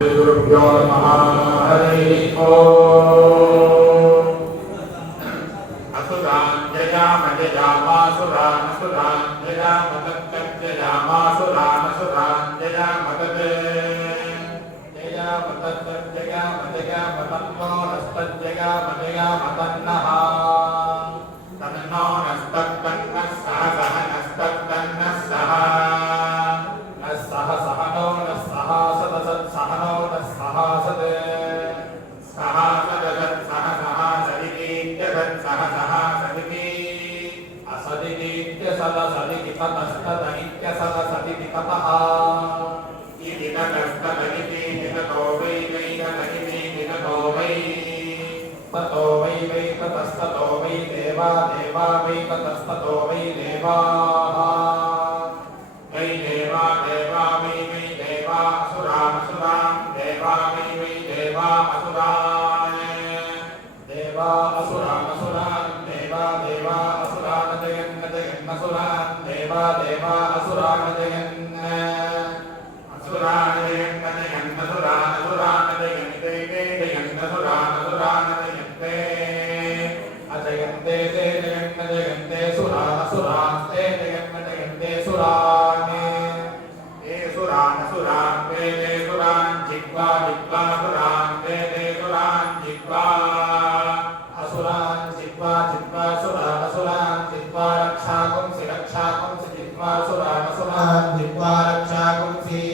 गुरुभ्यो नमः। हरिः ओम्। असुरान् जयामजयामासुरानसुरान् जयामतत्यजयामासुरानसुरान् जयामतत् जयामतत्यजयामजयामतन्नो नस्तज्जयामजयामतन्नः तन्नो नस्तत्तन्नः सह सह नस्तत्तन्नः सह नः सह सहनो नः सह सदसत्सहनो नः सह सत् सह सदसत् सह सह सदितीत्यसत् सह सह सदिति असदितीत्य सदसदिति ततस्तदनित्य सदसदिति ततः इति ततस्तदनिति ततो वै वै ततनिति ततो वै ततो वै वै ततस्ततो वै देवा देवा वै ततस्ततो वै देवाः वै देवा देवा वै वै देवा असुरानसुरान् देवा वै वै देवा असुरान् देवा असुरानसुरान् देवा देवा असुरान् जयन्नसुरान् देवा देवा असुरान् जयन् असुरान् जयन्नसुरान् जयन्ते जयन्नसुरान् जयन्ते अजयन्ते ते जयन्ते सुरानसुरास्ते जयन्ते सुरान् ते सुरानसुरान् ते सुरान् जिह्वा जिह्वा सुरान् ते सुरान् जिह्वा असुरान् जिह्वा जिह्वा सुरानसुरान् जिह्वा रक्षाकुंसि रक्षाकुंसि जिह्वा सुरानसुरान् जिह्वा रक्षाकुंसि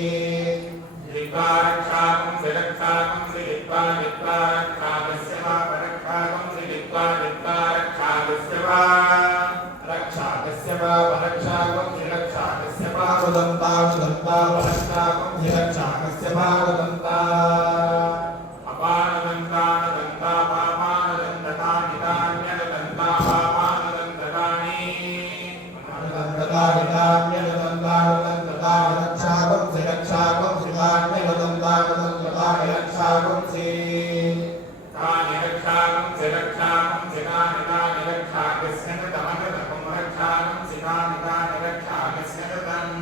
जिह्वा रक्षाकुंसि रक्षाकुंसि जिह्वा जिह्वा रक्षाकस्य वा परक्षाकुंसि जिह्वा जिह्वा रक्षाकस्य वा परक्षाकुंसि रक्षाकस्य वा सुदन्ता सुदन्ता परक्षाकुंसि रक्षाकस्य वा सुदन्ता अपानदन्ता नदन्ता पापानदन्तकानि तान्यदन्ता पापानदन्तकानि नदन्तानि रक्षाकुंसि रक्षाकुंसि तान्यदन्तानि रक्षाकुंसि तानि रक्षाकुंसि रक्षाकुंसि तानि रक्षाकस्य नदमनदकं रक्षाकुंसि तानि रक्षाकस्य नदम्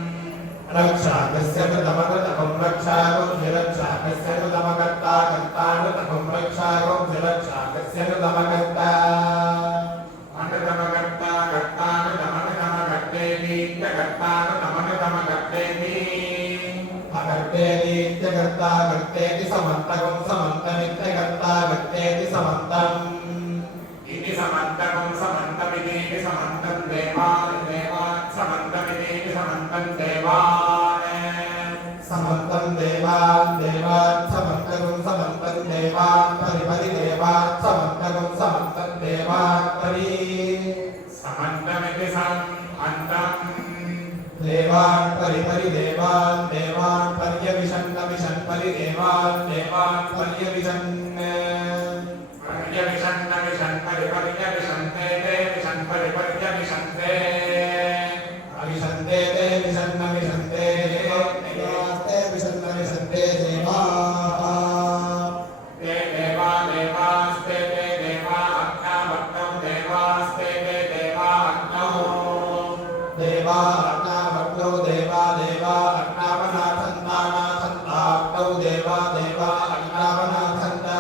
रक्षाकस्य नदमनदकं रक्षाकुंसि रक्षाकस्य नदमकर्ता कर्तानदकं रक्षाकुंसि रक्षाकस्य नदमकर्ता अनदमकर्ता कर्तानदमनदमकर्तेति कर्तानदमनदमकर्तेति अकर्तेतीत्यकर्ता कर्तेति समन्तकं समन्तमित्यकर्ता कर्तेति समन्तम् इति समन्तकं समन्तमिति समन्तं देवान् देवान् समन्तमिति समन्तं देवान् समन्तं देवान् देवान् समन्तकं समन्तं देवान् परिपरि देवान् समन्तकं समन्तं देवान् परि समन्तमिति समन्तम् देवान् परिपरि देवान् देवान् पर्यविशन्न विशन् परि देवान् देवान् पर्यविशन् पर्यविशन्न विशन् परि पर्यविशन्ते ते विशन् परि पर्यविशन्ते अविशन्ते ते विशन्न विशन्ते देवास्ते विशन्न विशन्ते देवाः ते देवा देवास्ते ते देवा अग्नावक्तौ देवास्ते ते देवा अग्नौ देवा अग्नावक्तौ देवा देवा अग्नावनाथन्तानाथन्ताक्तौ देवा देवा अग्नावनाथन्ता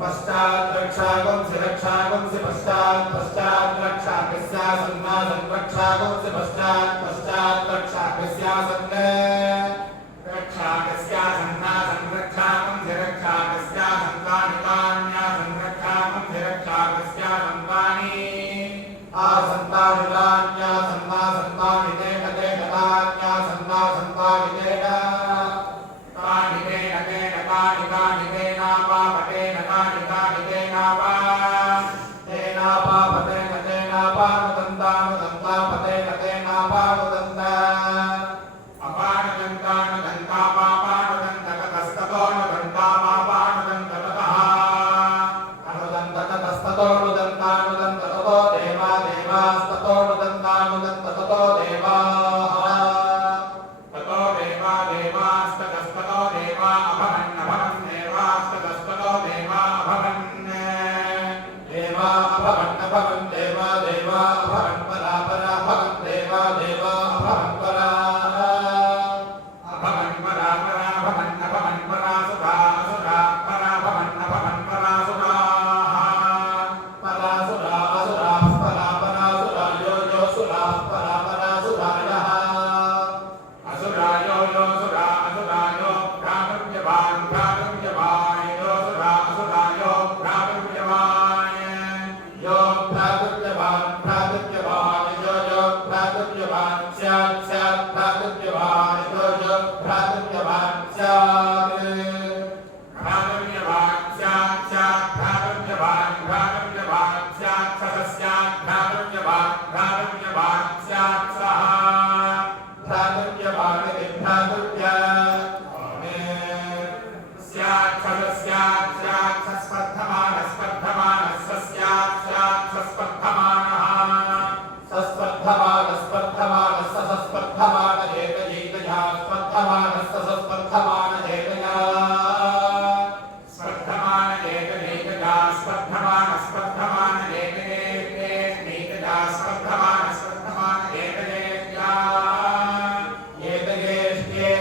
पश्चात् रक्षाकुंसि रक्षाकुंसि पश्चात् पश्चात् रक्षाकस्यासन्नासन् रक्षाकुंसि पश्चात् पश्चात् रक्षाकस्यासन् रक्षाकस्यासन्नासन् रक्षाकुंसि रक्षाकस्यासन्तानितान्यासन् रक्षाकुंसि रक्षाकस्यासन्तानि आसन्तानितान्यासन्नासन्तानि तेन तेन तान्यासन्नासन्तानि तेन तानि तेन तेन तानि तानि तेनापापतेन तानि तानि तेनापा तेनापापतेन तेनापानुदन्तानुदन्तापतेन तेनापानुदन्त अपानुदन्तानुदन्तापापानुदन्तकतस्ततोऽनुदन्तापापानुदन्ततः अनुदन्तकतस्ततोऽनुदन्तानुदन्तततो देवा देवास्ततोऽनुदन्तानुदन्तततो देवाः ततो देवा देवास्ततस्ततो देवा अभवन् अभवन् देवास्ततस्ततो देवा अभवन् देवा अभवन् अभवन् देवा देवा अभवन् परा परा भवन् देवा देवा अभवन् परा अभवन् परा परा भवन् अभवन् परा सुरा असुरा परा भवन् अभवन् परा सुराः परा सुरा असुराः परा परा सुरा यो यो सुराः परा परा सुरायः असुरायो यो सुरा असुरायो भ्रातृव्यवान् भ्रातृव्यवान् यो सुरा असुरायो भ्रातृव्यवान् यो भ्रातृव्यवान् भ्रातृव्यवान् यो यो भ्रातृव्यवान् स्यात् स्यात् भ्रातृव्यवान् यो यो भ्रातृव्यवान् स्यात् भ्रातृव्यवान् स्यात् स्यात् भ्रातृव्यवान् भ्रातृव्यवान् स्यात् सः स्यात् भ्रातृव्यवान् भ्रातृव्यवान् स्यात् सः भ्रातृव्यवान् इति भ्रातृव्य स्यात् सः स्यात् स्यात् सस्पर्धमानः स्पर्धमानः स स्यात् स्यात् सस्पर्धमानः सस्पर्धमानः स्पर्धमानः स सस्पर्धमानः एतयैतया स्पर्धमानः स सस्पर्धमानः एतया स्पर्धमानः एतयैतया स्पर्धमानः स्पर्धमानः एतयैतया स्पर्धमानः स्पर्धमानः एतयैतया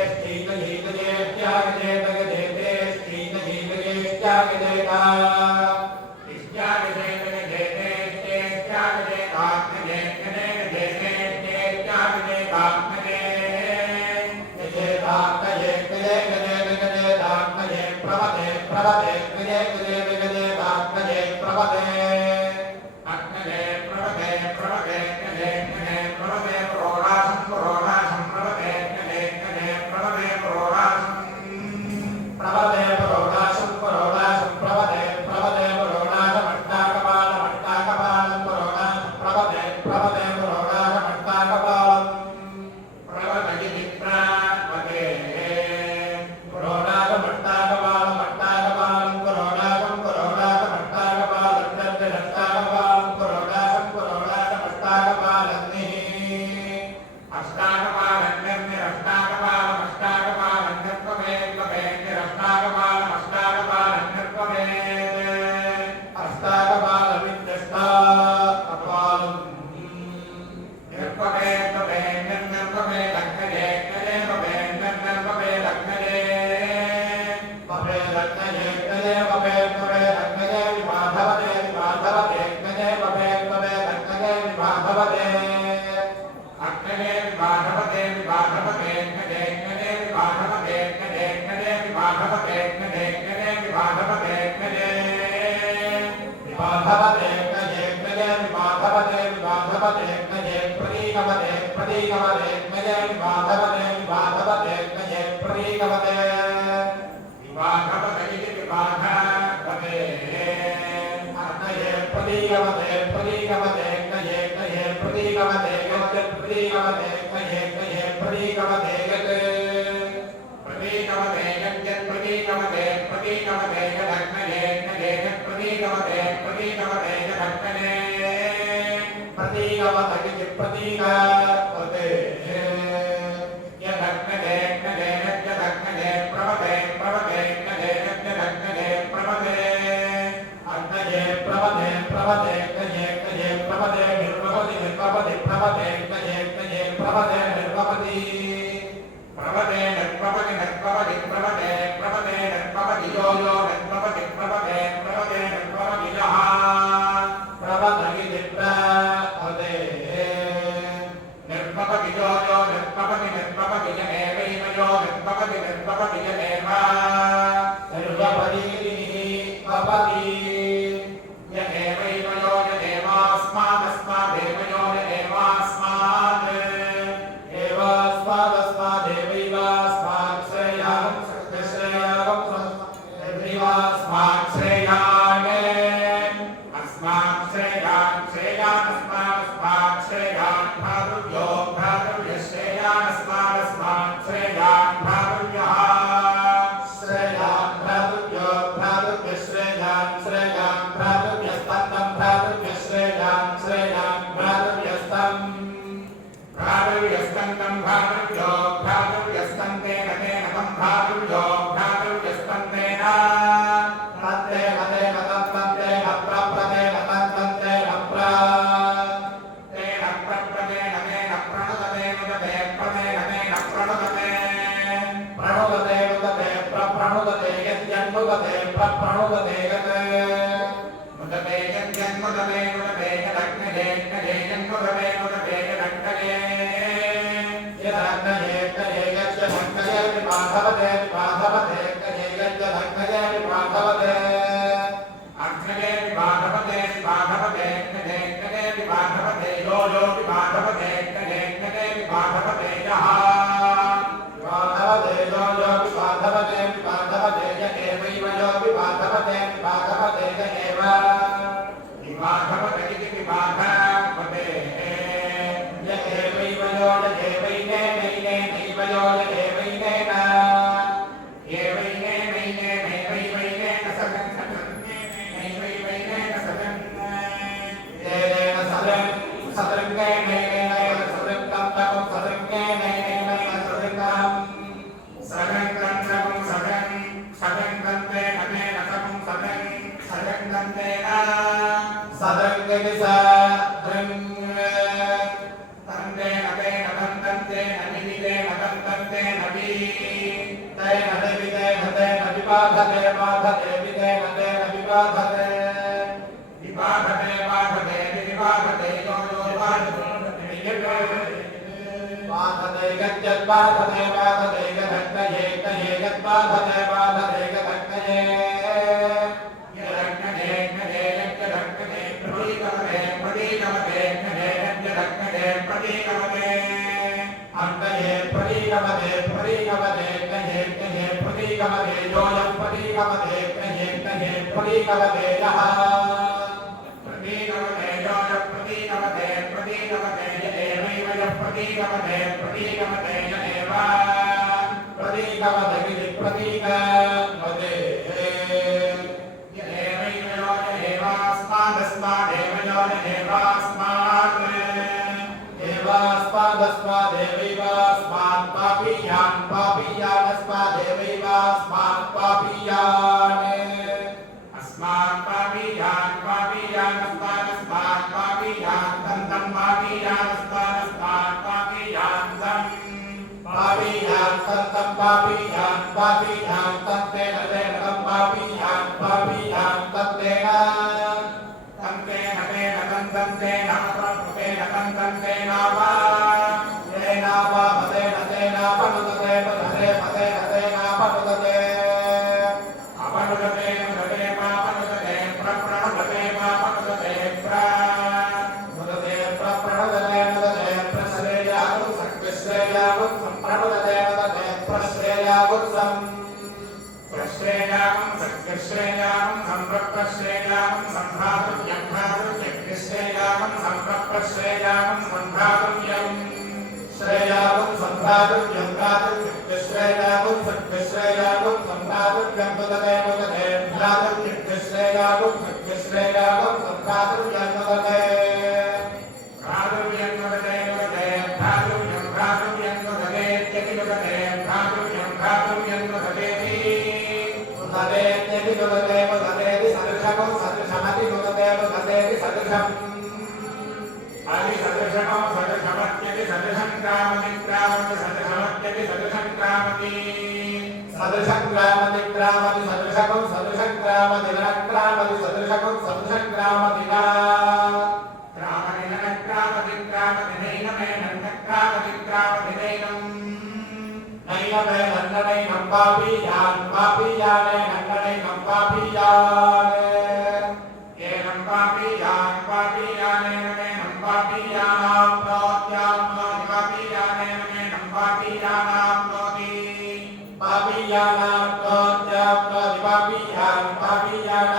Papi yana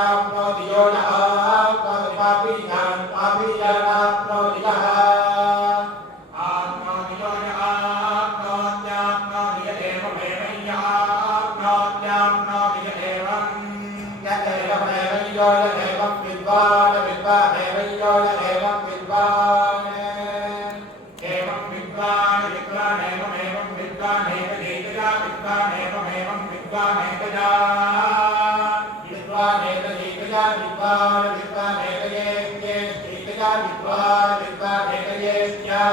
यो एवं विद्वान् विद्वानेवयो एवं विद्वान् एवं विद्वान् विद्वानेवमेवं विद्वानेकजा विद्वानेवमेवं विद्वानेकजा विद्वानेकजा विद्वान् विद्वानेकजेष्ठेष्ठेकजा विद्वान् विद्वानेकजेष्ठ्या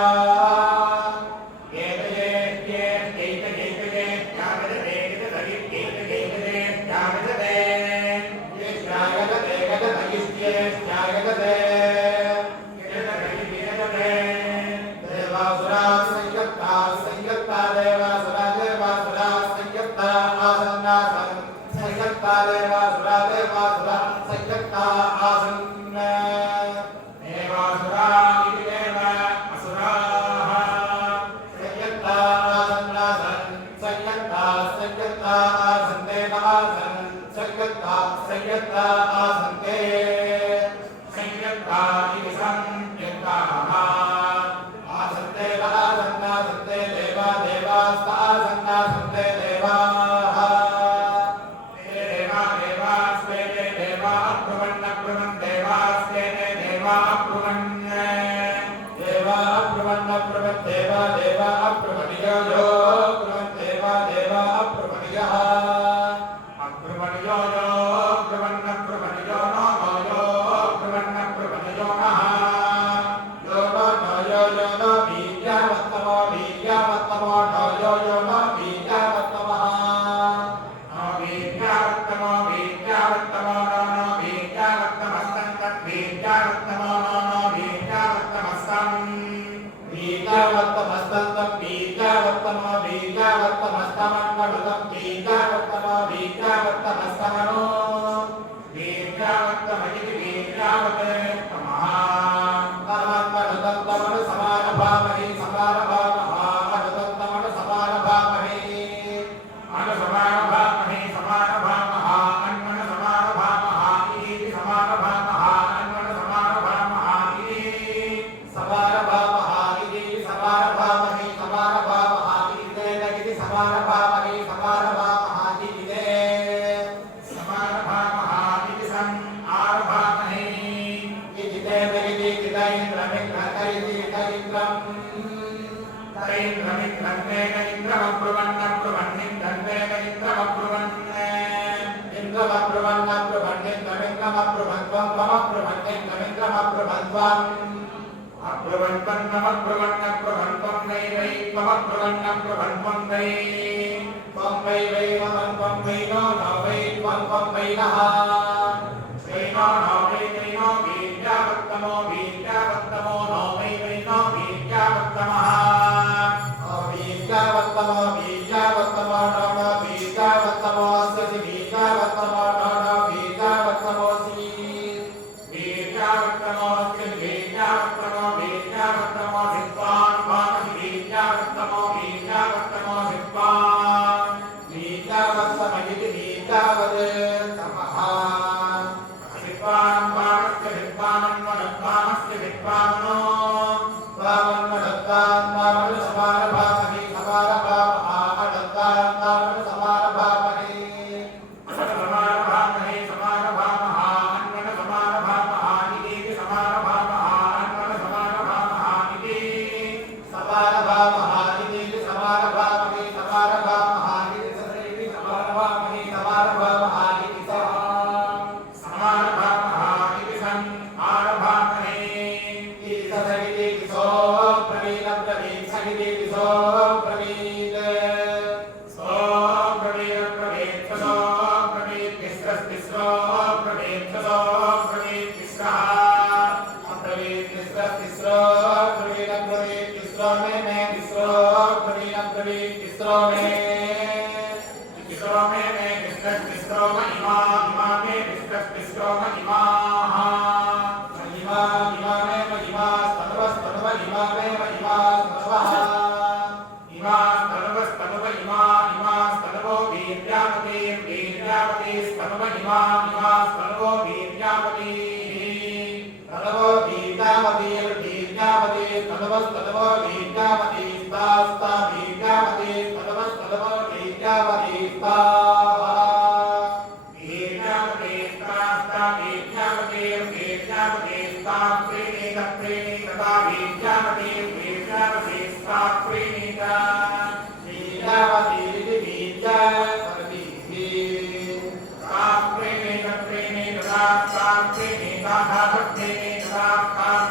गाथा प्रेणीता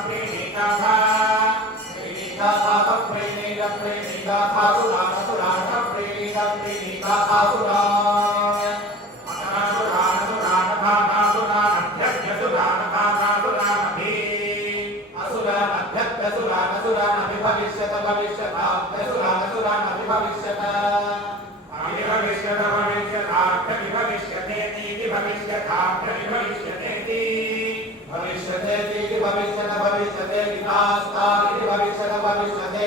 प्रेणीता प्रेणीता सुरा सुरा प्रेणीता प्रेणीता सुरा भविष्यत भविष्यत भविष्यत भविष्यते भविष्यते विकास्ता भविष्यत भविष्यते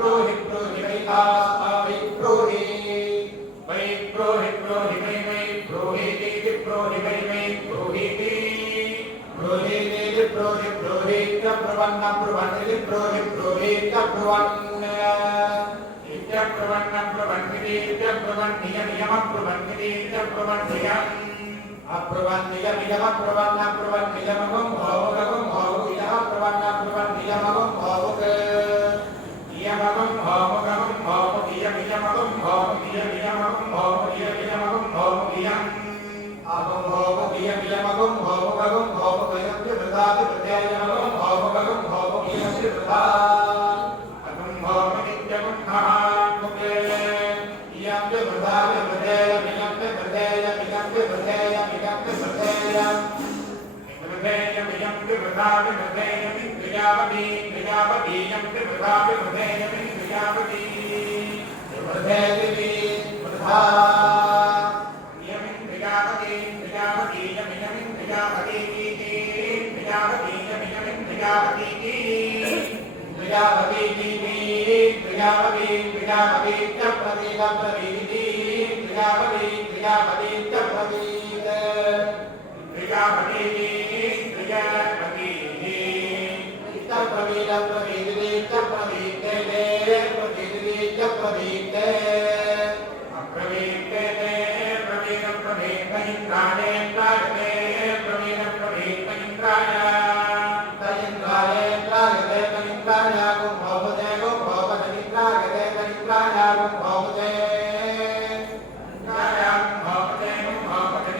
ब्रूहि ब्रूहि वैकास्ता वै ब्रूहि वै ब्रूहि ब्रूहि वै वै ब्रूहि ब्रूहि वै वै ब्रूहि ब्रूहि ब्रूहि ब्रूहि ब्रुवन्न ब्रुवन्नि ब्रूहि ब्रूहि ब्रुवन्न ब्रुवन्न ब्रुवन्नि ब्रुवन्नि यम ब्रुवन्नि ब्रुवन्नियम् अब्रुवन्नियम ब्रुवन्न ब्रुवन्नि यमगं भवगं भवग यः ब्रुवन्न ब्रुवन्नि यमगं भवग यमगं भवगं भवग यमगं भवग यमगं भवग यमगं भवग यम अगं भवग यमगं भवगं भवग यम वृद्धाति प्रत्ययमगं भवगं भवग यम वृद्धा अगं भवग नित्यं महामुखे यम वृद्धाति प्रत्ययम यम प्रत्ययम यम प्रत्ययम यम प्रत्ययम प्रजापति प्रजापति यम प्रजापति प्रजापति प्रजापति प्रजा यम प्रजापति प्रजापति यम प्रजापति प्रजापति यम प्रजापति प्रजापति प्रजापति प्रजापति च प्रतीक प्रतीति प्रजापति प्रजापति च प्रतीक प्रजापति प्रजापति प्रवीण प्रवीण च प्रवीते प्रवीते च प्रवीते अप्रवीते प्रवीण प्रवीण इंद्राणे प्रागते प्रवीण प्रवीण इंद्राय इंद्राय प्रागते इंद्राय गुं भवते इंद्रागते इंद्राय गुं भवते इंद्राय गुं भवते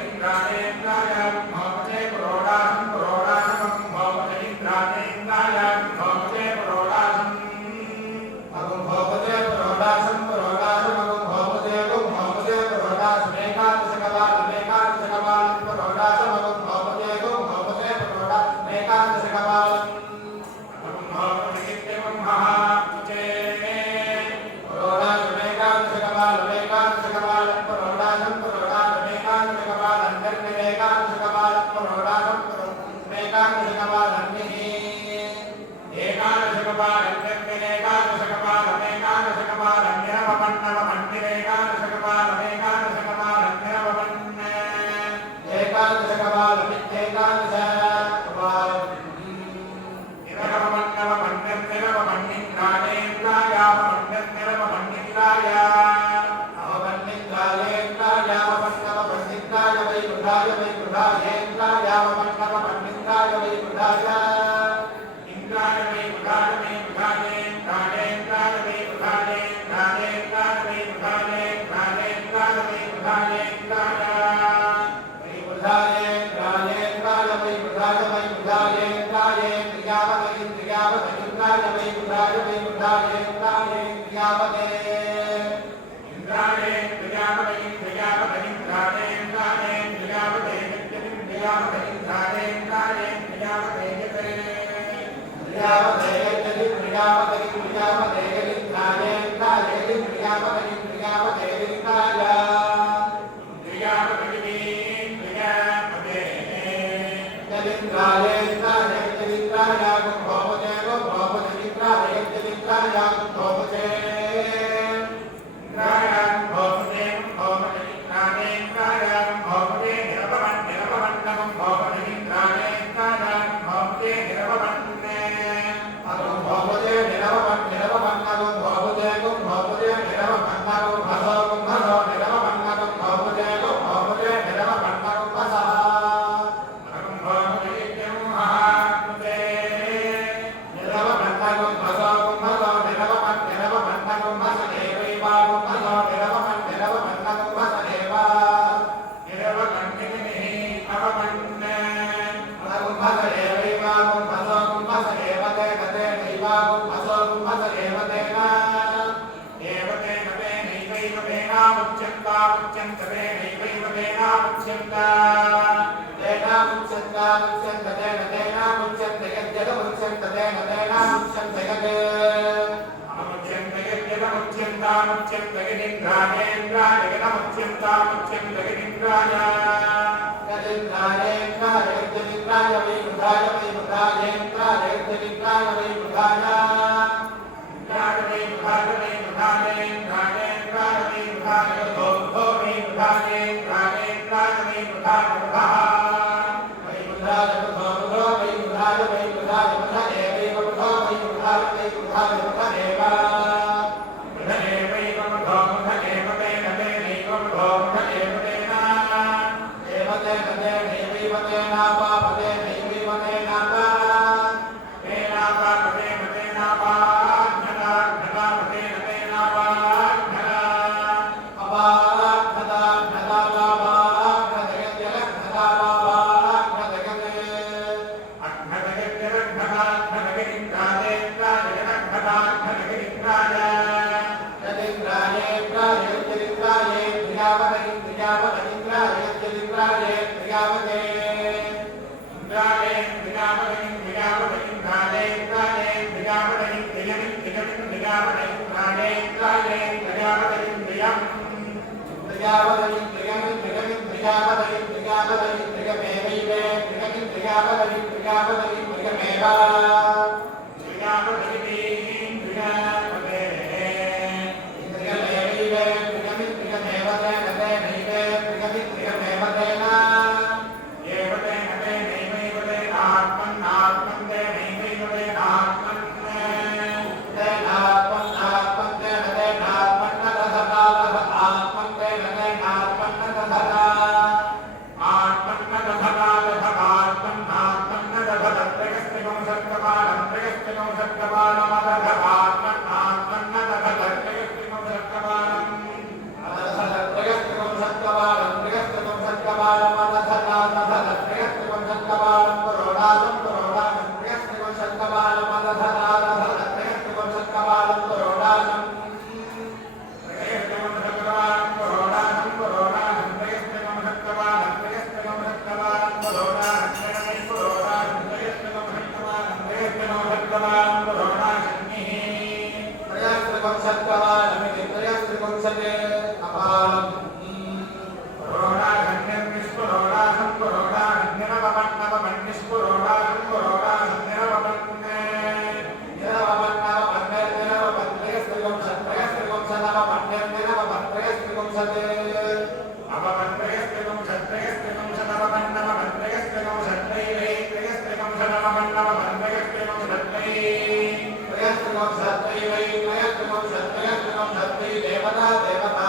इंद्राणे इंद्राय गुं भवते प्रोडासं प्रोडासं भवते इंद्राणे इंद्राय भवते प्रोडासं अगं भवते प्रोडासं प्रोडासं अगं भवते प्रोडासं एकादशकवाल प्रोडासं अगं भवते प्रोडासं एकादशकवाल अगं भवते नित्यं महाचे प्रोडासं एकादशकवाल प्रोडासं एकादशकवाल अन्य एकादशकवाल प्रोडासं एकादशकवाल अन्य एकादशकवाल एकादशकवाल एकादशकवाल एकादशकवाल एकादशकवाल मिथ्येकादशकवाल देवता देवता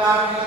Bye.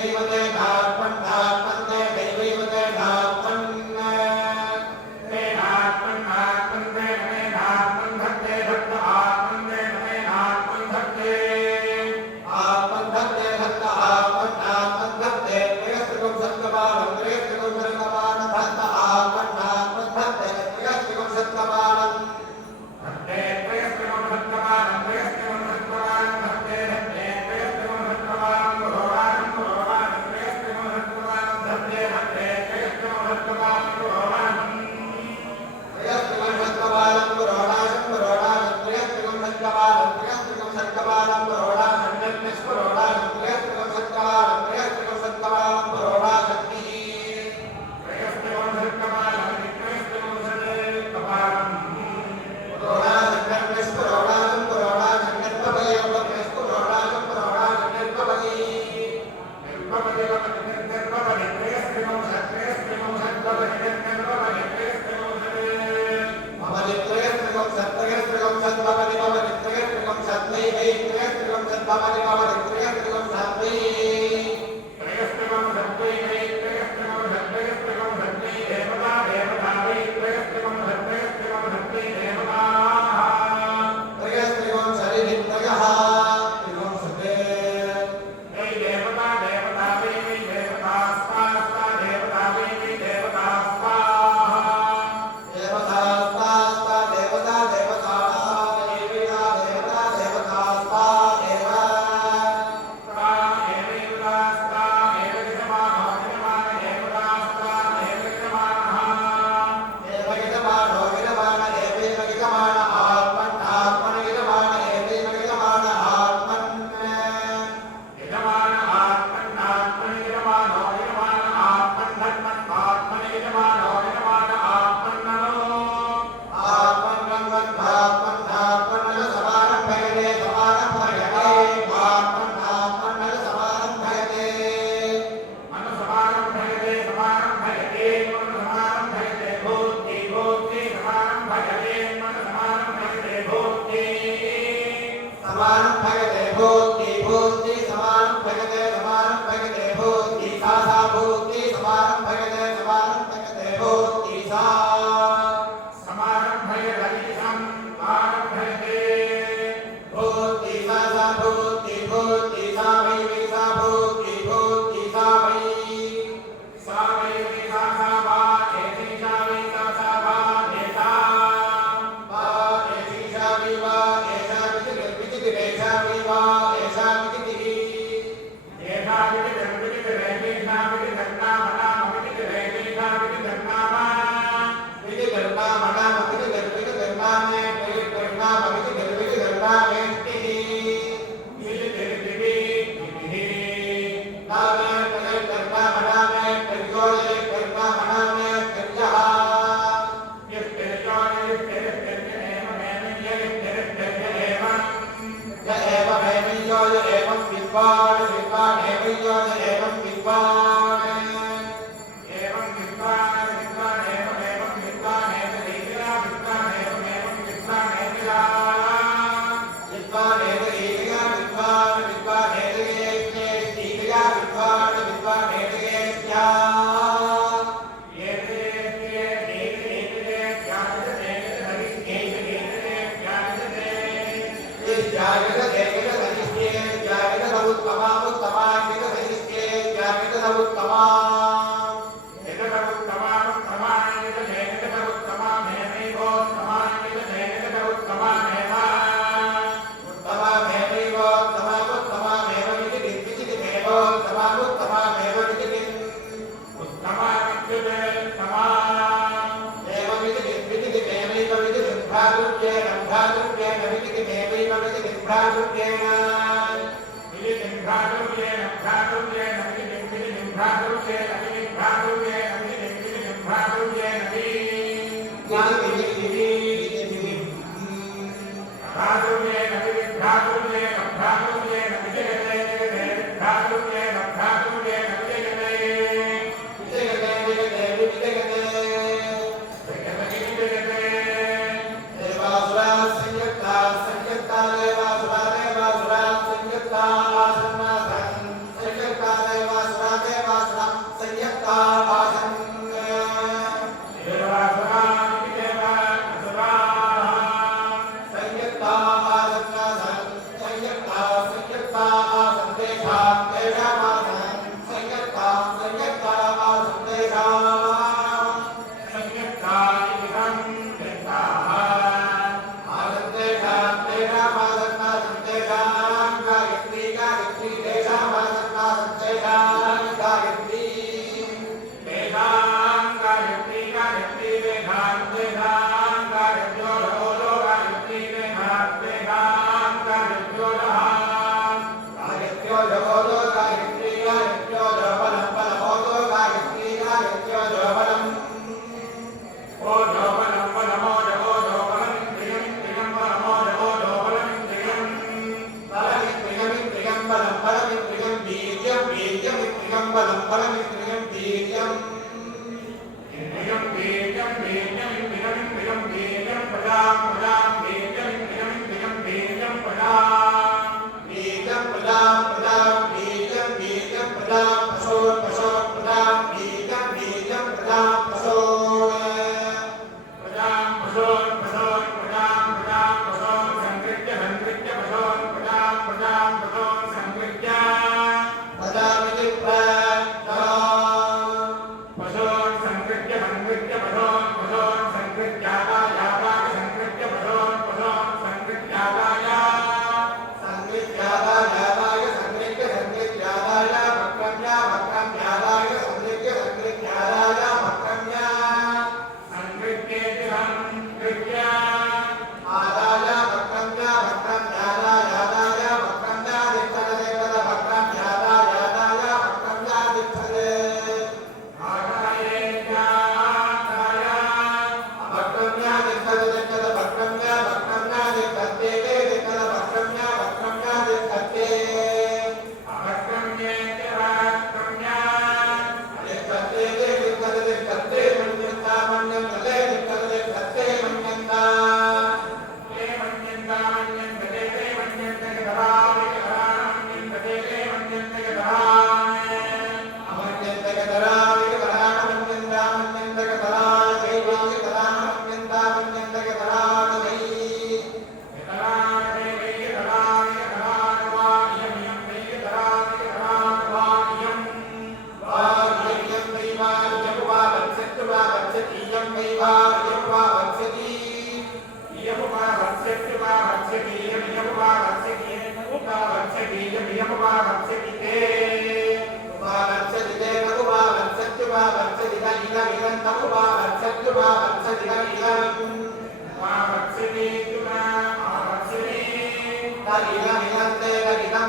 Dewa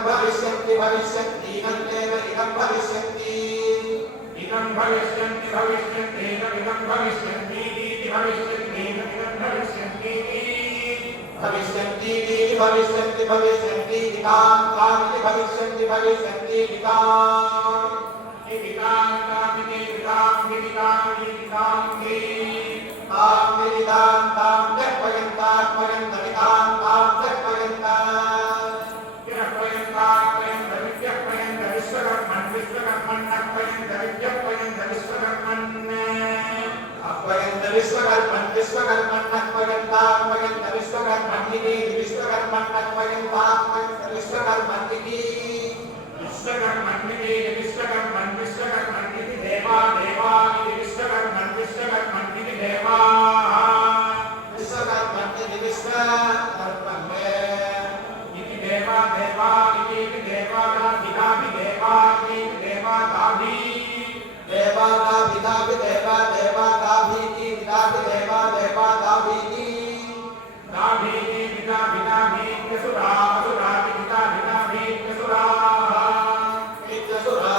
भविष्यन्ति भविष्यन्ति इदं भविष्यन्ति भविष्यन्ति इदमिदं भविष्यन्ति भविष्यन्ति इदमिदं भविष्यन्ति भविष्यन्ति भविष्यन्ति भविष्यन्ति काम कामिति भविष्यन्ति भविष्यन्ति काम विकाम कामिति विकाम विकाम विकाम काम विकाम काम जपयन्ता पयन्त विकाम काम जपयन्ता जपयन्ता पयन्त विद्यपयन्त विश्वकर्मन् विश्वकर्मन् अपयन्त विद्यपयन्त विश्वकर्मन् अपयन्त विश्वकर्मन् विश्वकर्मन् अपयन्ता अपयन्त विश्वकर्मन् इति विश्वकर्मन् अपयन्ता अपयन्त विश्वकर्मन् इति विश्वकर्मन् इति विश्वकर्मन् विश्वकर्मन् इति देवा देवा इति विश्वकर्मन् विश्वकर्मन् इति देवा विश्वकर्मन् इति विश्वकर्मन् इति देवा देवा इति देवादाभिधाभि देवा इति देवादाभि देवादाभिधाभि देवा देवादाभि इति देवा देवादाभि इति दाभि इति विदाभिधाभि सुरा असुरा विदाभिधाभि सुरा सुरा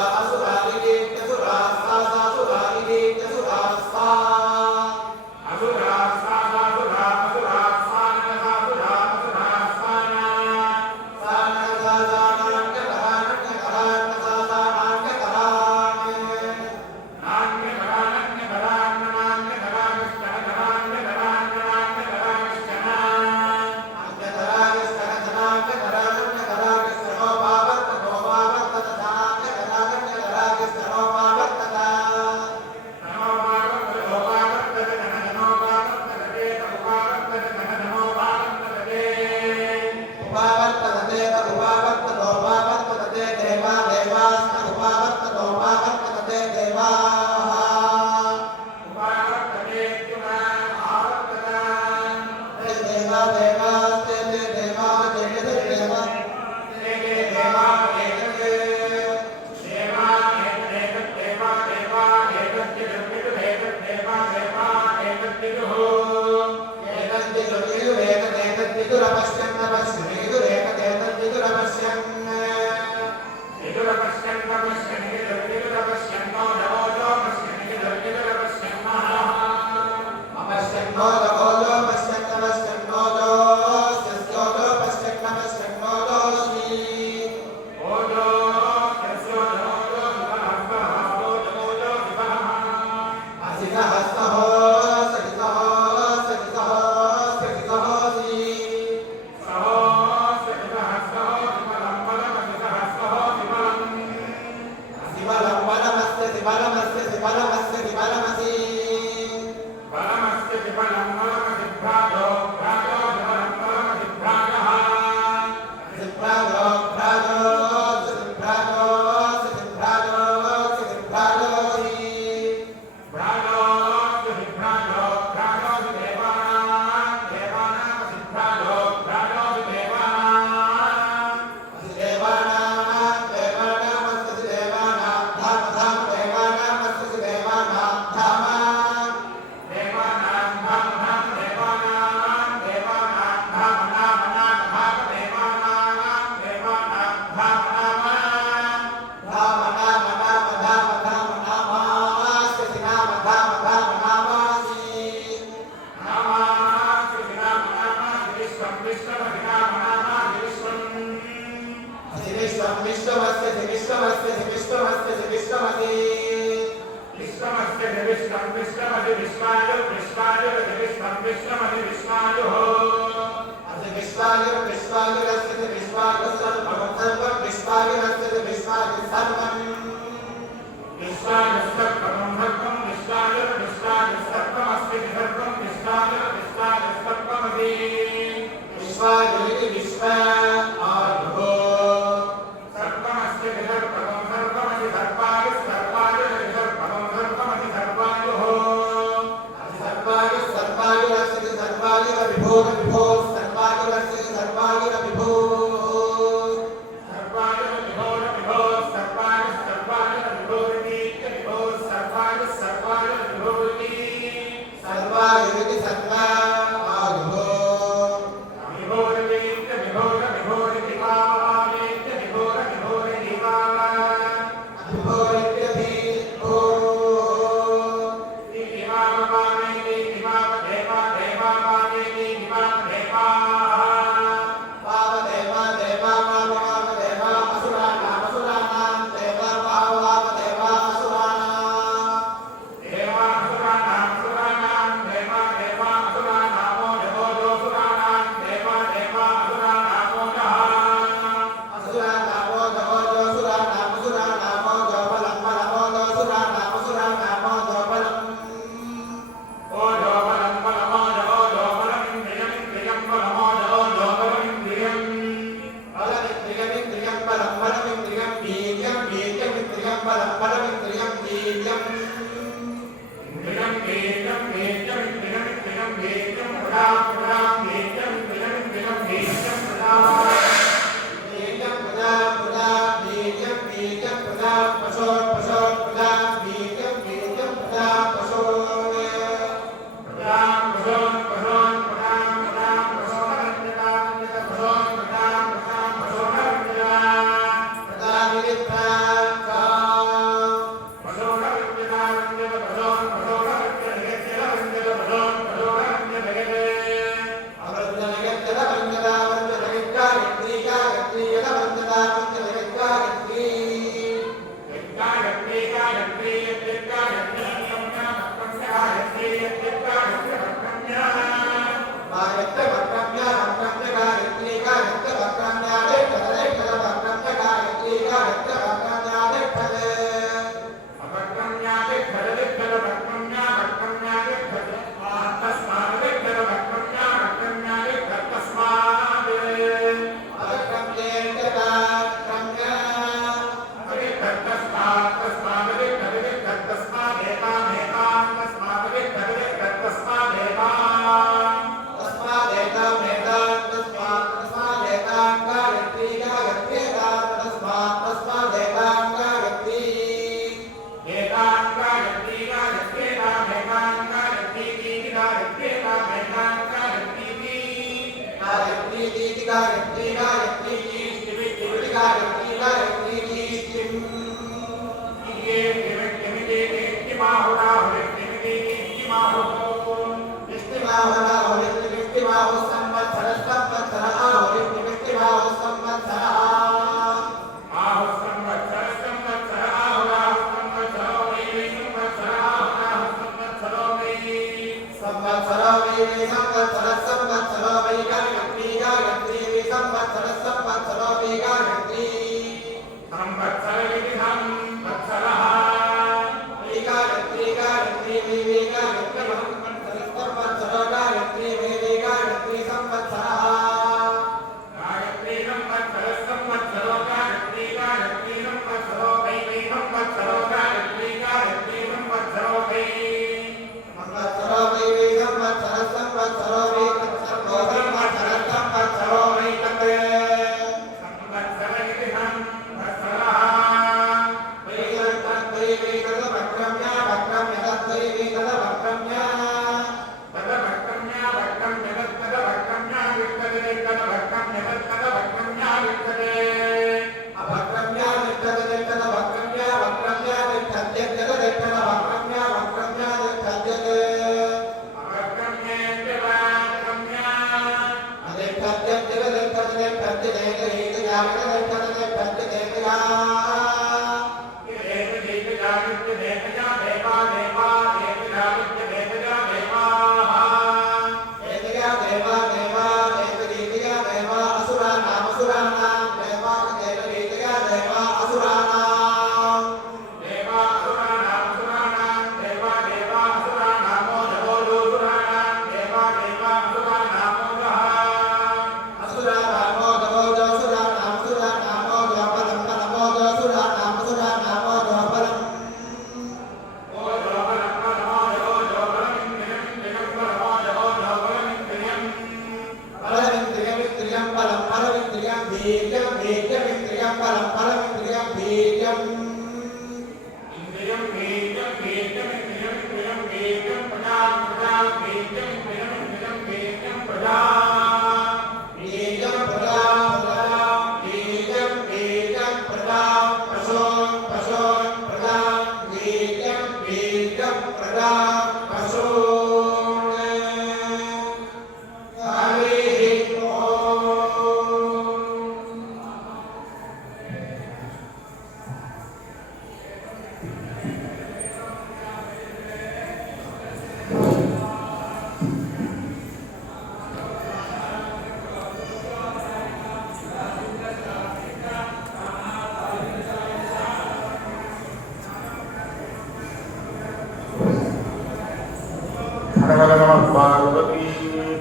पार्वती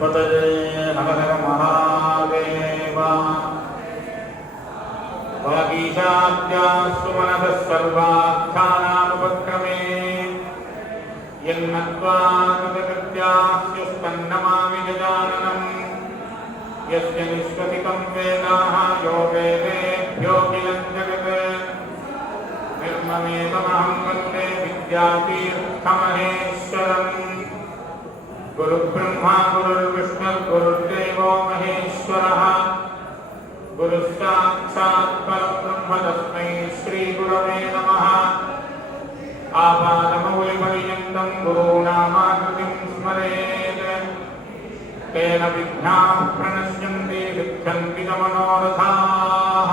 पतये हर हर महादेव वागीशाद्यास्तु मनसः सर्वार्थानामुपक्रमे यन्नत्वा कृतकृत्य तन्नमामि गजाननम् यस्य निष्कथितं वेदाः यो वेदेभ्यो किलं जगत् निर्ममेतमहं वन्दे विद्यातीर्थमहेश्वरम् गुरुब्रह्मा गुरुर्विष्णुर्गुरुर्देवो महेश्वरः गुरुसाक्षात् परब्रह्म तस्मै श्रीगुरवे नमः आपादमौलिपर्यन्तं गुरूणामाकृतिं स्मरेत् तेन विघ्नाः प्रणश्यन्ति सिद्ध्यन्ति च मनोरथाः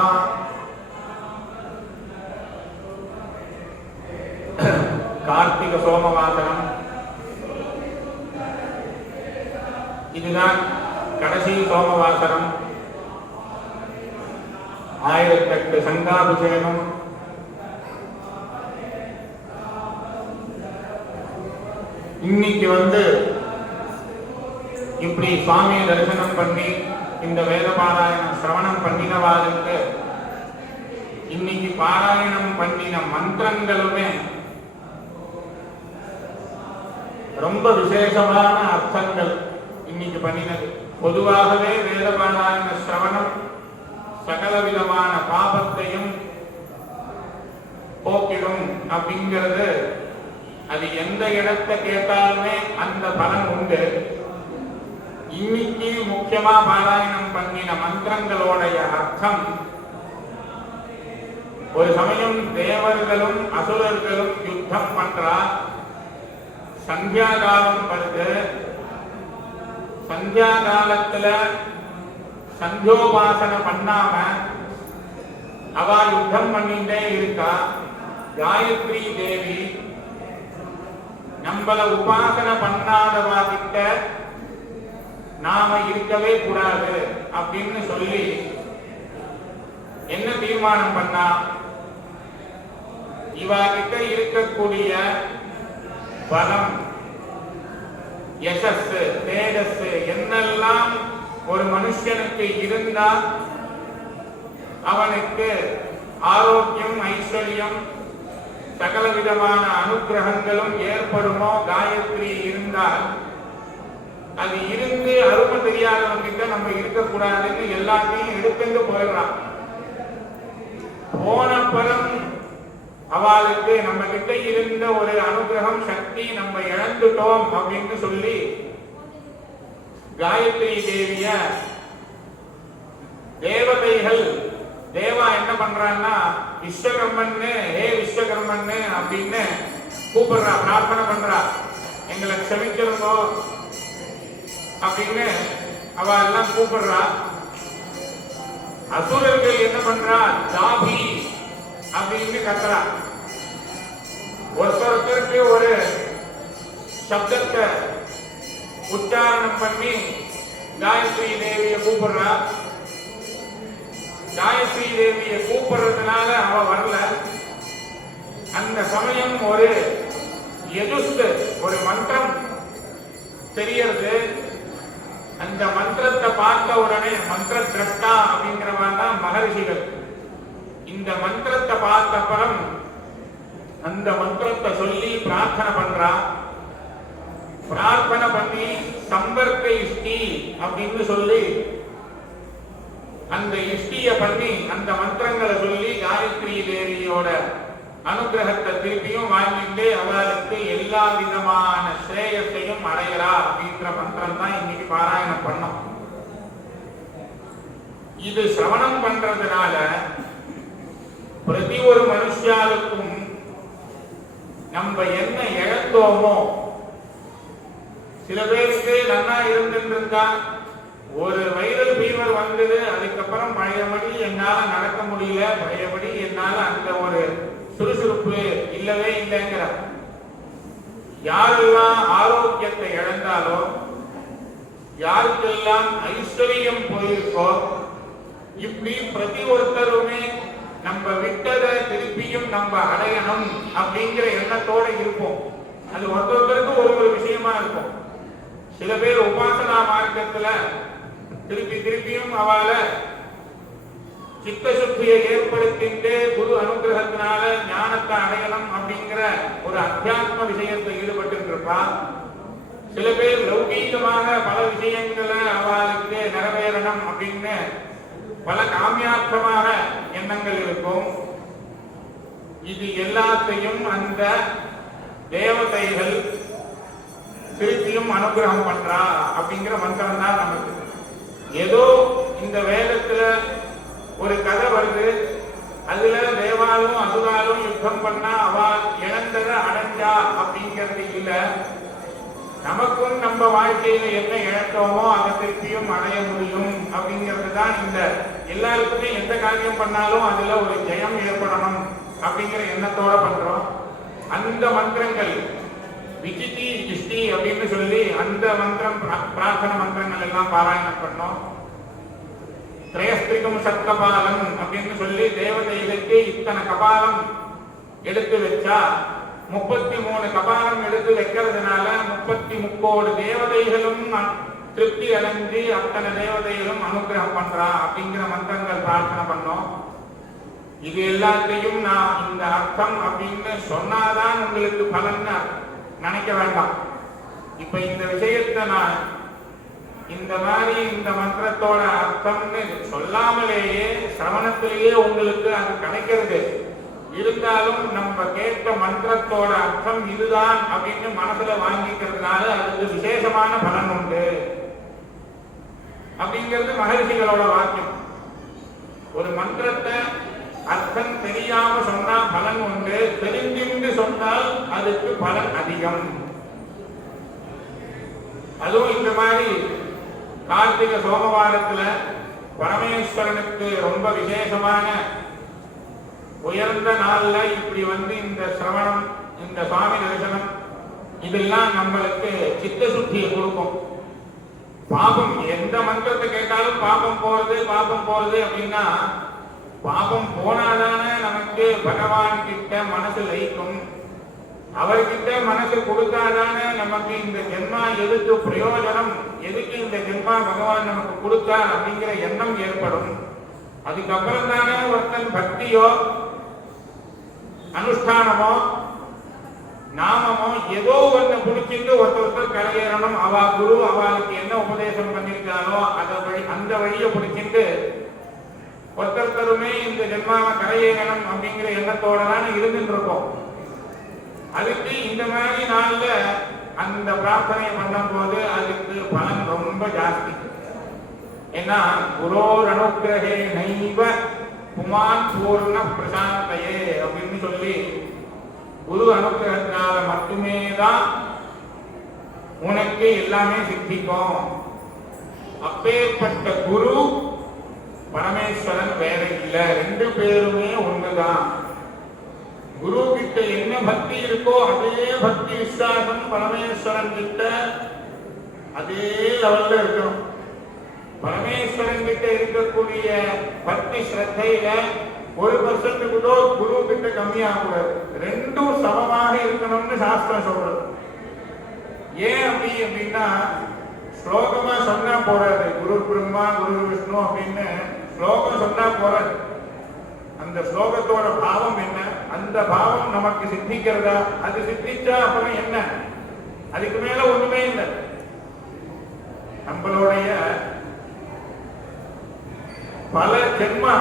कार्तिक सोमवासरम இதுதான் கடைசி சோமவாசரம் 1008 சங்காபிஷேகம் இன்னைக்கு இப்படி சுவாமியை தரிசனம் பண்ணி இந்த வேத பாராயணம் சிரவணம் பண்ணினவாளுக்கு இன்னைக்கு பாராயணம் பண்ணின மந்திரங்களுமே ரொம்ப விசேஷமான அர்த்தங்கள் இன்னைக்கு பண்ணினது. பொதுவாகவே வேத பாராயண சிரவணம் சகல விதமான பாபத்தையும் போக்கிடும் அப்படிங்கிறது அது எந்த இடத்தை கேட்டாலுமே அந்த பலன் உண்டு. இன்னைக்கு முக்கியமா பாராயணம் பண்ணின மந்திரங்களுடைய அர்த்தம், ஒரு சமயம் தேவர்களும் அசுரர்களும் யுத்தம் பண்றா, சந்தியா காலம் வருது. சந்தியா காலத்துல சந்தியோபாசனை பண்ணாம அவ யுத்தம் பண்ணிட்டே இருக்கா. காயத்ரி தேவி நம்மள உபாசனை பண்ணாதவா கிட்ட நாம இருக்கவே கூடாது அப்படின்னு சொல்லி என்ன தீர்மானம் பண்ணா, இவா கிட்ட இருக்கக்கூடிய பலம், யசஸ், தேஜஸ் என்னெல்லாம் ஒரு மனுஷனுக்கு இருந்தா அவனுக்கு ஆரோக்கியம், ஐஸ்வர்யம், சகல விதமான அனுகிரகங்களும் ஏற்படுமோ, காயத்ரி இருந்தால் அது இருந்து அருமை தெரியாதவங்க கிட்ட நம்ம இருக்கக்கூடாதுன்னு எல்லாத்தையும் எடுத்துட்டு போயிடலாம். போன பலம் அவளுக்கு நம்ம கிட்ட இருந்த ஒரு அனுகிரகம், சக்தி நம்ம இழந்துட்டோம் அப்படின்னு சொல்லி காயத்ரி தேவிய தேவதைகள் தேவா என்ன பண்றான்னா விஸ்வகர்மன்னு, ஹே விஸ்வகர்மன்னு அப்படின்னு கூப்பிடுறா, பிரார்த்தனை பண்றா, எங்களை க்ஷமிச்சிருந்தோ அப்படின்னு அவ எல்லாம் கூப்பிடுறா. அசுரர்கள் என்ன பண்றா, ஜாபி அப்படின்னு கத்துறா. ஒருத்தருக்கு ஒரு சப்தத்தை உச்சாரணம் பண்ணி காயத்ரி தேவியை கூப்பிடுறா. காயத்ரி தேவியை கூப்பிடுறதுனால அவ வரல. அந்த சமயம் ஒரு எதுஸ்து, ஒரு மந்திரம் தெரியறது. அந்த மந்திரத்தை பார்த்த உடனே மந்திர திரஷ்டா அப்படிங்கிறவங்க மகரிஷிகள். இந்த மந்திரத்தை பார்த்த பலம் அந்த மந்திரத்தை சொல்லி பிரார்த்தனை பண்றா. பிரார்த்தனை பண்ணி சம்பர்க்க இஷ்டி அப்படின்னு சொல்லி அந்த இஷ்டிய பண்ணி அந்த மந்திரங்களை சொல்லி காயத்ரி தேவியோட அனுகிரகத்தை திருப்பியும் வாங்கிட்டு அவளுக்கு எல்லா விதமான ஸ்ரேயத்தையும் அடையறா அப்படின்ற மந்திரம் தான் இன்னைக்கு பாராயணம் பண்ணோம். இது சிரவணம் பண்றதுனால பிரதி ஒரு மனுஷாலுக்கும் நம்ம என்ன இழந்தோமோ, சில பேருக்கு நல்லா இருந்துருந்தா ஒரு வைரல் ஃபீவர் வந்தது, அதுக்கப்புறம் பழையபடி என்னால நடக்க முடியல, பழையபடி என்னால அந்த ஒரு சுறுசுறுப்பு இல்லவே இல்லைங்கிற. யாரெல்லாம் ஆரோக்கியத்தை இழந்தாலோ, யாருக்கெல்லாம் ஐஸ்வர்யம் போயிருக்கோ, இப்படி பிரதி ஒருத்தருமே நம்ம விட்டதை திருப்பியும் நம்ம அடையணும் அப்படிங்கிற எண்ணத்தோட இருப்போம். அது ஒருத்தருக்கு ஒரு ஒரு விஷயமா இருக்கும். சில பேர் உபாசனா மார்க்கத்துல திருப்பியும் அவளை சித்த சுத்தியை ஏற்படுத்திட்டு குரு அனுகிரகத்தினால ஞானத்தை அடையணும் அப்படிங்கிற ஒரு அத்தியாத்ம விஷயத்தை ஈடுபட்டு இருப்பா. சில பேர் லௌகீகமாக பல விஷயங்களை அவளுக்கு நிறைவேறணும் அப்படின்னு பல காமியார்த்தமாக எண்ணங்கள் இருக்கும். இது எல்லாத்தையும் அந்த தேவதைகள் திருப்பியும் அனுகிரகம் பண்றா அப்படிங்கிற மந்திரம் தான் நமக்கு. ஏதோ இந்த வேதத்துல ஒரு கதை வருது, அதுல தேவாலும் அசுராலும் யுத்தம் பண்ணா அவ இழந்ததை அடைஞ்சா அப்படிங்கிறது இல்ல. நமக்கும் நம்ம வாழ்க்கையில என்ன இழந்தோமோ அதை திருப்பியும் அடைய முடியும் அப்படிங்கிறது தான். இந்த எல்லாருக்குமே எந்த காரியம் பண்ணாலும் அதுல ஒரு ஜெயம் ஏற்படணும் அப்படிங்கிற எண்ணத்தோட பண்றோம். அந்த மந்திரங்கள் விஜிதி இஷ்டி அப்படின்னு சொல்லி அந்த மந்திரம் பிரார்த்தனை மந்திரங்கள் எல்லாம் பாராயணம் பண்ணோம். திரயஸ்திரிகம் சத்கபாலம் அப்படின்னு சொல்லி தேவதைகளுக்கு இத்தனை கபாலம் எடுத்து வச்சா 33 கபாலம் எடுத்து வைக்கிறதுனால 33 தேவதைகளும் திருப்தி அடைஞ்சு அத்தனை தேவதைகளும் அனுகிரகம் பண்றா அப்படிங்கிற மந்திரங்கள் பிரார்த்தனை பண்ணோம். இது எல்லாத்தையும் நான் இந்த அர்த்தம் அப்படின்னு சொன்னாதான் உங்களுக்கு பலன் நினைக்க வேண்டாம். இப்ப இந்த விஷயத்தை நான் இந்த மாதிரி இந்த மந்திரத்தோட அர்த்தம்னு சொல்லாமலேயே சிரவணத்திலேயே உங்களுக்கு அது கிடைக்கிறது. இருந்தாலும் நம்ம கேட்ட மந்திரத்தோட அர்த்தம் இதுதான் அப்படின்னு மனசுல வாங்கிக்கிறதுனால அதுக்கு விசேஷமான பலன் உண்டு அப்படிங்கிறது மகரிஷிகளோட வாக்கியம். ஒரு மந்திரத்தை அர்த்தம் தெரியாம சொன்னா பலன் உண்டு, தெரிஞ்சிருந்து சொன்னால் அதுக்கு பலன் அதிகம். அதுவும் இந்த மாதிரி கார்த்திகை சோமவாரத்துல பரமேஸ்வரனுக்கு ரொம்ப விசேஷமான உயர்ந்த நாள்ல இப்படி வந்து இந்த சிரவணம், இந்த சுவாமி தரிசனம் இதெல்லாம் நம்மளுக்கு சித்த சுத்தியை கொடுக்கும். பாபம் எந்த மந்திரத்தை கேட்டாலும் பாபம் போறது அப்படின்னா பாபம் போனாதானே நமக்கு பகவான் கிட்ட மனசு லயிக்கும். அவர்கிட்ட மனசு கொடுத்தாதானே நமக்கு இந்த ஜென்மா எதுக்கு பிரயோஜனம், எதுக்கு இந்த ஜென்மா பகவான் நமக்கு கொடுத்தார் அப்படிங்கிற எண்ணம் ஏற்படும். அதுக்கப்புறம் தானே ஒருத்தன் பக்தியோ அனுஷ்டானமோ நாமமோ ஏதோ ஒன்று பிடிச்சிட்டு ஒருத்தர் கரையேறணும். அவ குரு அவளுக்கு என்ன உபதேசம் பண்ணிருக்காளோ அந்த வழியை பிடிச்சிட்டு ஒருத்தருமே இந்த ஜென்மாவை கரையேறணும் அப்படிங்கிற எண்ணத்தோட தான் இருந்துட்டு இருக்கோம். அதுக்கு இந்த மாதிரி நாள்ல அந்த பிரார்த்தனை பண்ணும் போது அதுக்கு பலன் ரொம்ப ஜாஸ்தி. ஏன்னா குரோர் அனுக்கிரகே நைவ புமான் பூர்ண பிரசாந்தையே அப்படின்னு சொல்லி குரு அனுக்கிரகத்தினால மட்டுமே தான் உனக்கு எல்லாமே சித்திக்கும். அப்பேற்பட்ட குரு பரமேஸ்வரன் வேற இல்லை, ரெண்டு பேருமே ஒண்ணுதான். குரு கிட்ட என்ன பக்தி இருக்கோ அதே பக்தி விசுவாசம் பரமேஸ்வரன் கிட்ட அதே லெவல்ல இருக்கணும். பரமேஸ்வரன் கிட்ட இருக்கக்கூடிய பக்தி ஸ்ரத்தையில 1% கூட குரு கிட்ட கம்மியாகக்கூடாது. ரெண்டும் சமமாக இருக்கணும்னு சாஸ்திரம் சொல்றது. ஏன் அப்படின்னா ஸ்லோகமா சொன்னா போறாது. குரு பிரம்மா குரு விஷ்ணு அப்படின்னு ஸ்லோகம் சொன்னா போறாது. அந்த ஸ்லோகத்தோட பாவம் என்ன, அந்த பாவம் நமக்கு சித்திக்கிறதா, அது சித்திச்சா அப்புறம் என்ன, அதுக்கு மேல ஒண்ணுமே இல்லை. நம்மளுடைய பல ஜென்மா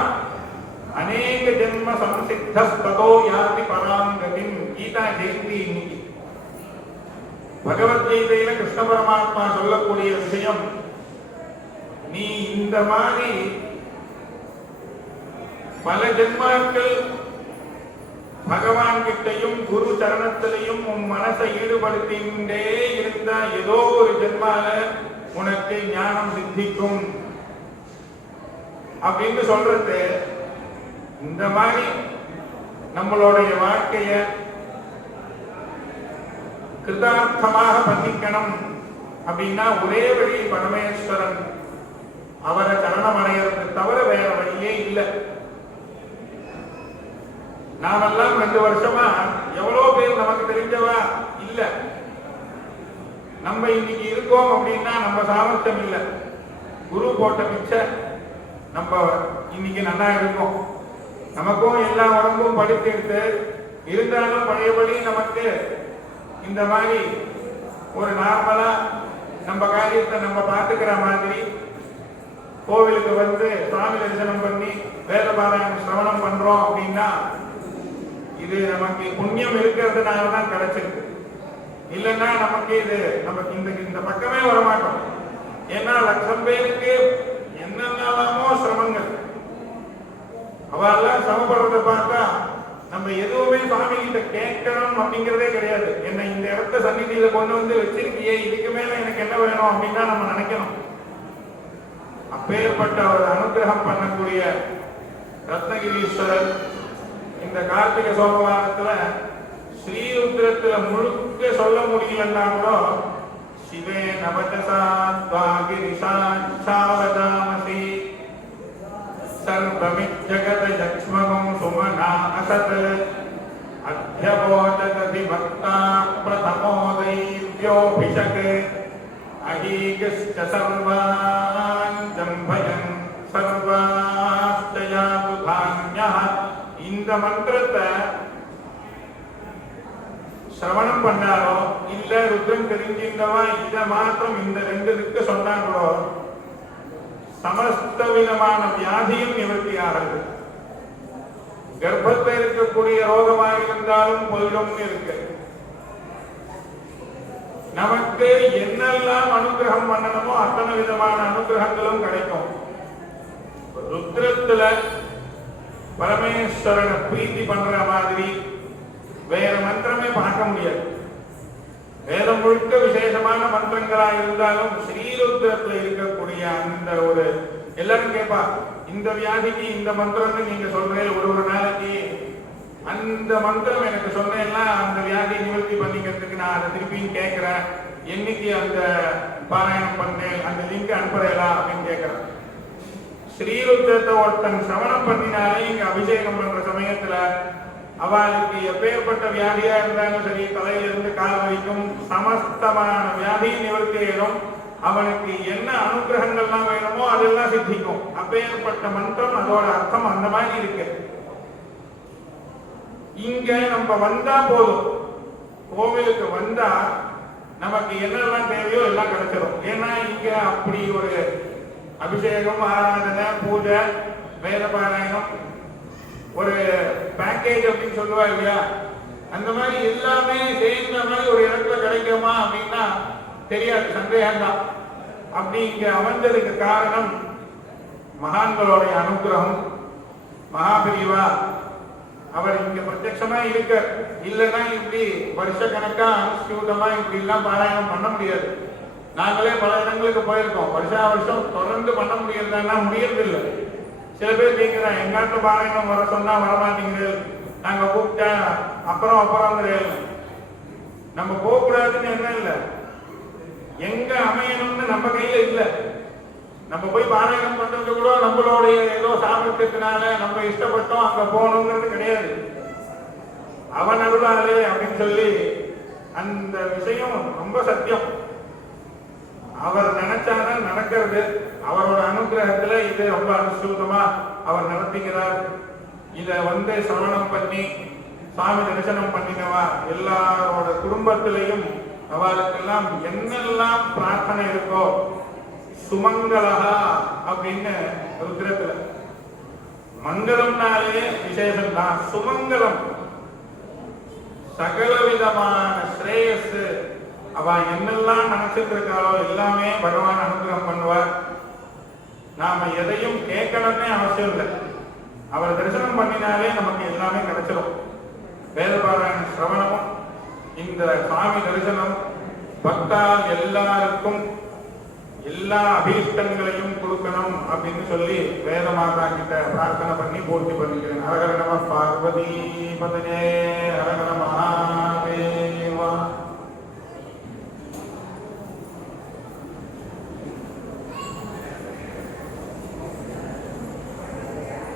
அநேக ஜென்ம சம்சித்தோ யாதி பராங்கதிம். கீதா ஜெயந்தி இன்னைக்கு பகவத்கீதையில கிருஷ்ண பரமாத்மா சொல்லக்கூடிய விஷயம், நீ இந்த மாதிரி பல ஜென்மாக்கள் பகவான் கிட்டையும் குரு சரணத்திலையும் உன் மனசை ஈடுபடுத்திண்டே இருந்தா ஏதோ ஒரு ஜென்மால உனக்கு ஞானம் சித்திக்கும் அப்படின்னு சொல்றது. இந்த மாதிரி நம்மளுடைய வாழ்க்கைய கிருதார்த்தமாக பண்ணிக்கணும் அப்படின்னா ஒரே வழி பரமேஸ்வரன், அவரை சரணம் அடைகிறது தவிர வேற வழியே இல்லை. நாமெல்லாம் 2 வருஷமா எவ்வளவு பேர் நமக்கு தெரிஞ்சவா இல்ல. நம்ம இன்னைக்கு இருக்கோம் அப்படின்னா நம்ம சாமர்த்தியம் இல்லை, குரு போட்ட பிச்சை. நம்ம இன்னைக்கு நல்லா இருக்கோம், நமக்கும் எல்லா உடம்பும் படித்து இருந்தாலும் பழையபடி நமக்கு இந்த மாதிரி ஒரு நார்மலா நம்ம காரியத்தை நம்ம பார்த்துக்கிற மாதிரி கோவிலுக்கு வந்து சுவாமி தரிசனம் பண்ணி வேத பாராயணம் சிரவணம் பண்றோம் அப்படின்னா இது நமக்கு புண்ணியம் இருக்கிறதுனால தான் கிடைச்சிருக்கு. இல்லைன்னா நமக்கு இது நமக்கு இந்த பக்கமே வரமாட்டோம். ஏன்னா லட்சம் பேருக்கு என்னென்னலாமோ சிரமங்கள், அவெல்லாம் சிரமப்படுறதை பார்த்தா நம்ம எதுவுமே சுவாமி கிட்ட கேட்கணும் அப்படிங்கிறதே கிடையாது. என்ன இந்த இடத்த சன்னிதியில கொண்டு வந்து வச்சிருக்கியே, இதுக்கு மேல எனக்கு என்ன வேணும் அப்படின்னா நம்ம நினைக்கணும். அப்பேற்பட்ட ஒரு அனுகிரகம் பண்ணக்கூடிய ரத்னகிரீஸ்வரர் இந்த கார்த்திகை சோமவாரத்துல ஸ்ரீருத்ரத்துல முழுக்க சொல்ல முடியலன்னா கூட சிவே நவதசாத்வாகிரிஷாவதாமசி சர்வமித் ஜகத யக்ஷ்மகம் சுமனா அசத் அத்யபோததி பக்தா பிரதமோதைவ்யோபிஷக் அஹீகஸ்ச சர்வான் ஜம்பயன் சர்வாஸ்தயாபுதான்யஹ. இந்த மந்திரத்தை சிரவணம் பண்ணாரோ இல்ல ருத்ரன் தெரிஞ்சின்றவா இதை மாத்திரம் இந்த ரெண்டு திக்கு சொன்னாங்களோ சமஸ்த விதமான வியாதியும் நிவர்த்தி ஆகிறது. கர்ப்பத்தில் இருக்கக்கூடிய ரோகமாக இருந்தாலும் போயிடும் இருக்கு. நமக்கு என்னெல்லாம் அனுகிரகம் பண்ணணுமோ அத்தனை விதமான அனுகிரகங்களும் கிடைக்கும். ருத்ரத்துல பரமேஸ்வரனை பிரீத்தி பண்ற மாதிரி வேற மந்திரமே பார்க்க முடியாது. வேதம் முழுக்க விசேஷமான மந்திரங்களா இருந்தாலும் ஸ்ரீருத்ரத்துல இருக்கக்கூடிய அந்த ஒரு எல்லாரும் கேட்பா, இந்த வியாதிக்கு இந்த மந்திரம்னு நீங்க சொல்றேன், ஒரு நாளைக்கு அந்த மந்திரம் எனக்கு சொன்னேன்னா அந்த வியாதி நிவர்த்தி பண்ணிக்கிறதுக்கு நான் அதை திருப்பியும் கேட்கிறேன், என்னைக்கு அந்த பாராயணம் பண்ணேன், அந்த லிங்க் அனுப்புறேலா அப்படின்னு கேட்கிறேன். ஸ்ரீருத்ரத்தை ஒருத்தன் சிரவணம் பண்ணினாலே இங்க அபிஷேகம் பண்ற சமயத்துல அவளுக்கு எப்பேற்பட்ட வியாதியா இருந்தாலும் சரி, தலையிலிருந்து கால் வரைக்கும் சமஸ்தமான வியாதி நிவர்த்தி ஆயிடும். அவனுக்கு என்ன அனுகிரகங்கள்லாம் வேணுமோ அதெல்லாம் சித்திக்கும். அப்பேற்பட்ட மந்திரம், அதோட அர்த்தம் அந்த மாதிரி இருக்கு. இங்க நம்ம வந்தா போதும், கோவிலுக்கு வந்தா நமக்கு என்னெல்லாம் தேவையோ எல்லாம் கிடைச்சிடும். ஏன்னா இங்க அப்படி ஒரு அபிஷேகம், ஆராதனை, பூஜை, வேத பாராயணம், ஒரு பேக்கேஜ் அப்படின்னு சொல்லுவா இல்லையா, அந்த மாதிரி எல்லாமே சேர்ந்த மாதிரி ஒரு இடத்துல கிடைக்குமா அப்படின்னா தெரியாது, சந்தேகம்தான். அப்படி இங்க அமர்ந்ததுக்கு காரணம் மகான்களுடைய அனுகிரகம். மகாபிரிவா அவர் இங்க பிரத்யட்சமா இருக்க, இல்லைன்னா இப்படி வருஷ கணக்கா அனுஷ்டியூதமா இப்படி எல்லாம் பாராயணம் பண்ண முடியாது. நாங்களே பல இடங்களுக்கு போயிருக்கோம், வருஷா வருஷம் தொடர்ந்து பண்ண முடியறதுன்னா முடியறதில்லை. சில பேர் கேட்கிறேன், எங்காட்டு பாராயணம் வர சொன்னா வரமாட்டேங்குது, நாங்க கூப்பிட்டா அப்புறம் நம்ம போகக்கூடாதுன்னு என்ன இல்லை, எங்க அமையணும்னு நம்ம கையில இல்லை. நம்ம போய் பாராயணம் பண்றது கூட நம்மளுடைய ஏதோ சாமர்த்தியத்தினால நம்ம இஷ்டப்பட்டோம் அங்க போகணுங்கிறது கிடையாது. அவன் அருளாலே அப்படின்னு சொல்லி அந்த விஷயம் ரொம்ப சத்தியம். அவர் நினைச்சாதான் நடக்கிறது. அவரோட அனுகிரகத்துல இது ரொம்ப அனுசூதமா அவர் நடத்துகிறார். இத சிரவணம் பண்ணி சாமி தரிசனம் பண்ணினவா எல்லாரோட குடும்பத்திலையும் அவளுக்கெல்லாம் என்னெல்லாம் பிரார்த்தனை இருக்கோ, சுமங்கலா அப்படின்னு ருத்ரத்துல மங்களம்னாலே விசேஷம் தான். சுமங்கலம், சகல விதமான ஸ்ரேயஸ், அவ என்னெல்லாம் நினைச்சிட்டு இருக்காளோ எல்லாமே பகவான் அனுகிரகம் பண்ணுவார். நாம எதையும் கேட்கணும்னே அவசியம் இல்லை, அவர் தரிசனம் பண்ணினாலே நமக்கு எல்லாமே கிடைச்சிடும். வேதபாராயண சிரவணமும் இந்த சாமி தரிசனம் பக்தா எல்லாருக்கும் எல்லா அபீஷ்டங்களையும் கொடுக்கணும் அப்படின்னு சொல்லி வேதமாதா கிட்ட பிரார்த்தனை பண்ணி பூர்த்தி பண்ணிக்கிறேன். ஹர ஹர நம பார்வதி பதனே ஹர